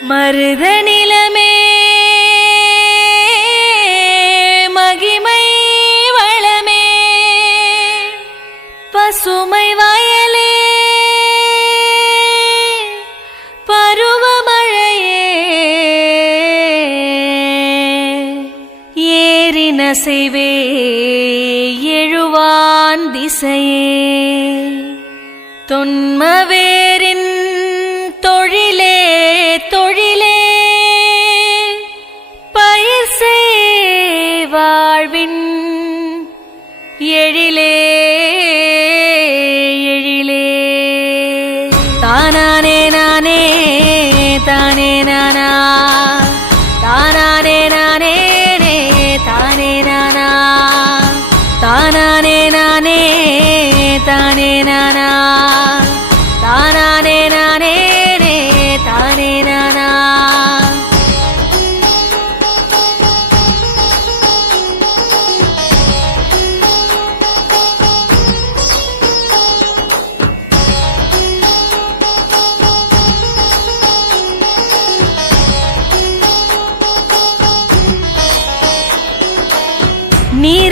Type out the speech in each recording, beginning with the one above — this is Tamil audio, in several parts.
மருத நிலமே. மகிமை வளமே. பசுமை வயலே. பருவமழையே ஏறின செய்வே எழுவான் திசையே. தொன்மவேரின் வாழ்வின் எழிலே எழிலே. தானானே நானே தானே நானா.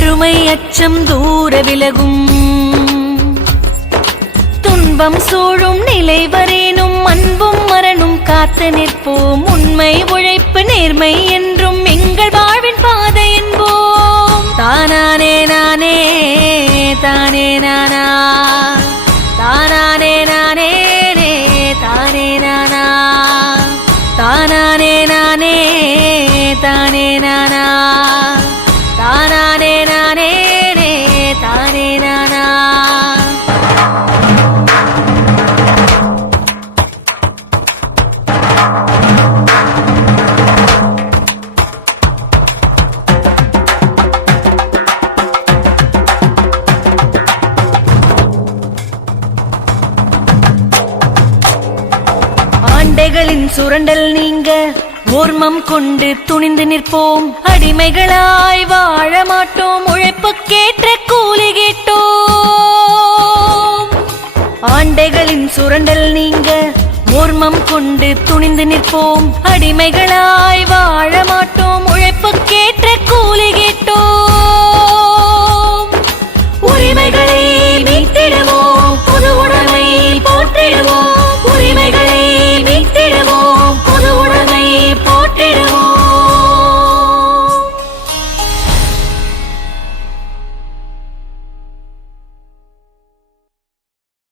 வறுமை அச்சம் தூர விலகும். துன்பம் சூழும் நிலை வரேனும் அன்பும் மரணும் காத்து நிற்போம். உண்மை உழைப்பு நேர்மை என்றும் எங்கள் வாழ்வின் ஆண்டைகளின் சுரண்டல் நீங்க ஓர்மம் கொண்டு துணிந்து நிற்போம். அடிமைகளாய் வாழ மாட்டோம் உழைப்புக்கேற்ற கூலி கேட்டோம். ஆண்டைகளின் சுரண்டல் நீ ஓர்மம் கொண்டு துணிந்து நிற்போம் அடிமைகளா